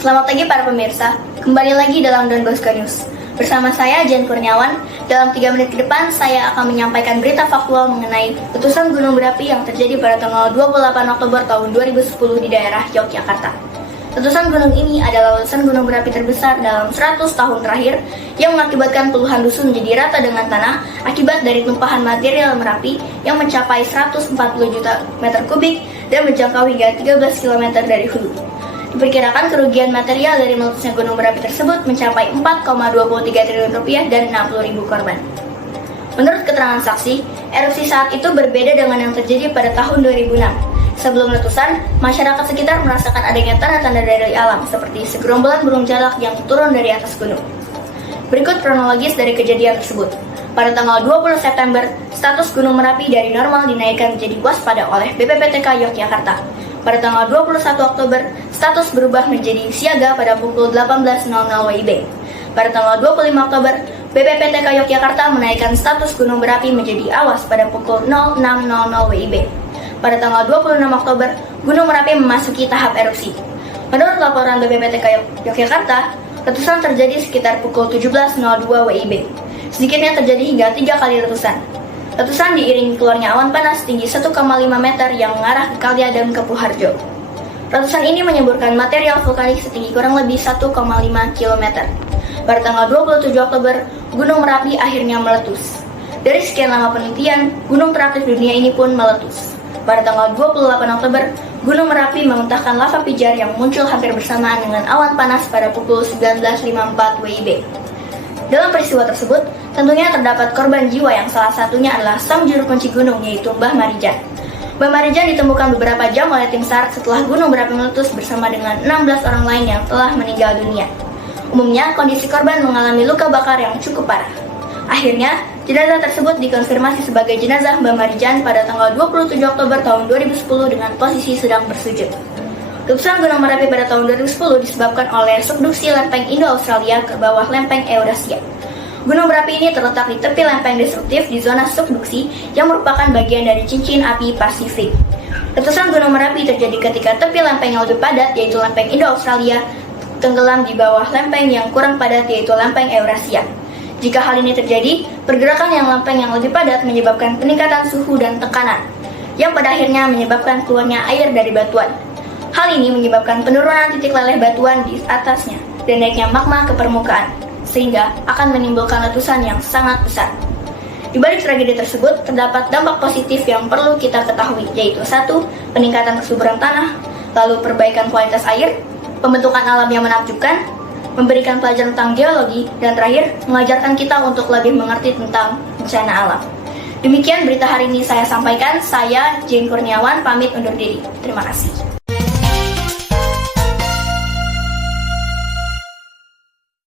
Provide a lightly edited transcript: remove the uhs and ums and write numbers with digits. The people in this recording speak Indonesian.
Selamat pagi para pemirsa, kembali lagi dalam Don Bosco News. Bersama saya, Jen Kurniawan, dalam 3 menit ke depan saya akan menyampaikan berita faktual mengenai letusan gunung berapi yang terjadi pada tanggal 28 Oktober tahun 2010 di daerah Yogyakarta. Letusan gunung ini adalah letusan gunung berapi terbesar dalam 100 tahun terakhir yang mengakibatkan puluhan dusun menjadi rata dengan tanah akibat dari tumpahan material Merapi yang mencapai 140 juta meter kubik dan menjangkau hingga 13 km dari hulu. Diperkirakan kerugian material dari meletusnya gunung berapi tersebut mencapai 4,23 triliun rupiah dan 60.000 korban. Menurut keterangan saksi, erupsi saat itu berbeda dengan yang terjadi pada tahun 2006. Sebelum letusan, masyarakat sekitar merasakan adanya tanda-tanda dari alam seperti segerombolan burung jalak yang turun dari atas gunung. Berikut kronologis dari kejadian tersebut. Pada tanggal 20 September, status Gunung Merapi dari normal dinaikkan menjadi waspada oleh BPPTK Yogyakarta. Pada tanggal 21 Oktober, status berubah menjadi siaga pada pukul 18.00 WIB. Pada tanggal 25 Oktober, BPPTK Yogyakarta menaikkan status gunung berapi menjadi awas pada pukul 06.00 WIB. Pada tanggal 26 Oktober, Gunung Merapi memasuki tahap erupsi. Menurut laporan BPPTK Yogyakarta, letusan terjadi sekitar pukul 17.02 WIB. Sedikitnya terjadi hingga 3 kali letusan. Letusan diiringi keluarnya awan panas tinggi 1,5 meter yang mengarah ke Kalya dan Kepuharjo. Letusan ini menyemburkan material vulkanik setinggi kurang lebih 1,5 km. Pada tanggal 27 Oktober, Gunung Merapi akhirnya meletus. Dari sekian lama penelitian, gunung teraktif dunia ini pun meletus. Pada tanggal 28 Oktober, Gunung Merapi memuntahkan lava pijar yang muncul hampir bersamaan dengan awan panas pada pukul 19.54 WIB. Dalam peristiwa tersebut, tentunya terdapat korban jiwa yang salah satunya adalah sang juru kunci gunung yaitu Mbah Marijan. Mbah Marijan ditemukan beberapa jam oleh tim SAR setelah gunung berapi meletus bersama dengan 16 orang lain yang telah meninggal dunia. Umumnya, kondisi korban mengalami luka bakar yang cukup parah. Akhirnya, jenazah tersebut dikonfirmasi sebagai jenazah Mbah Marijan pada tanggal 27 Oktober tahun 2010 dengan posisi sedang bersujud. Letusan Gunung Merapi pada tahun 2010 disebabkan oleh subduksi lempeng Indo-Australia ke bawah lempeng Eurasia. Gunung berapi ini terletak di tepi lempeng destruktif di zona subduksi yang merupakan bagian dari cincin api Pasifik. Letusan Gunung Merapi terjadi ketika tepi lempeng yang lebih padat yaitu lempeng Indo-Australia tenggelam di bawah lempeng yang kurang padat yaitu lempeng Eurasia. Jika hal ini terjadi, pergerakan yang lempeng yang lebih padat menyebabkan peningkatan suhu dan tekanan, yang pada akhirnya menyebabkan keluarnya air dari batuan. Hal ini menyebabkan penurunan titik leleh batuan di atasnya dan naiknya magma ke permukaan, sehingga akan menimbulkan letusan yang sangat besar. Di balik tragedi tersebut, terdapat dampak positif yang perlu kita ketahui, yaitu 1. Peningkatan kesuburan tanah, lalu perbaikan kualitas air, pembentukan alam yang menakjubkan, memberikan pelajaran tentang geologi, dan terakhir, mengajarkan kita untuk lebih mengerti tentang bencana alam. Demikian berita hari ini saya sampaikan, saya Jen Kurniawan, pamit undur diri. Terima kasih.